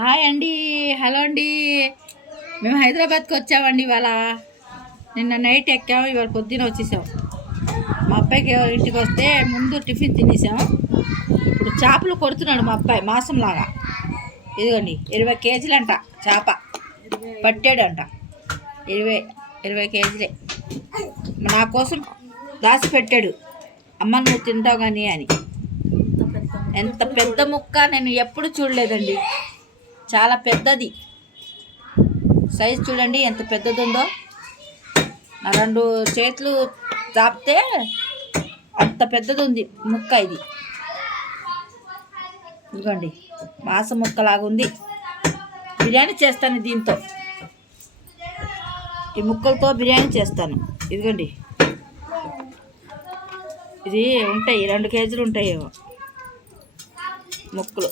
Hi అండి, hello అండి. మేము హైదరాబాద్కి వచ్చామండి. ఇవాళ నిన్న నైట్ ఎక్కాము, ఇవాళ పొద్దున వచ్చేసాం. మా అబ్బాయికి ఇంటికి వస్తే ముందు టిఫిన్ తినేసాం. ఇప్పుడు చేపలు కొడుతున్నాడు మా అబ్బాయి మాసంలాగా. ఇదిగోండి 20 కేజీలంట చేప పట్టాడంట. 20 కేజీలే నా కోసం దాచి పెట్టాడు. అమ్మ నువ్వు తింటావు కానీ అని. ఎంత పెద్ద ముక్క నేను ఎప్పుడు చూడలేదండి. చాలా పెద్దది సైజ్ చూడండి ఎంత పెద్దది ఉందో. నా 2 చేతులు చాపితే అంత పెద్దది ఉంది ముక్క. ఇది ఇదిగోండి మాంసం ముక్కలాగా ఉంది. బిర్యానీ చేస్తాను దీంతో, ఈ ముక్కలతో బిర్యానీ చేస్తాను. ఇదిగోండి ఇది ఉంటాయి 2 కేజీలు ఉంటాయేమో ముక్కలు.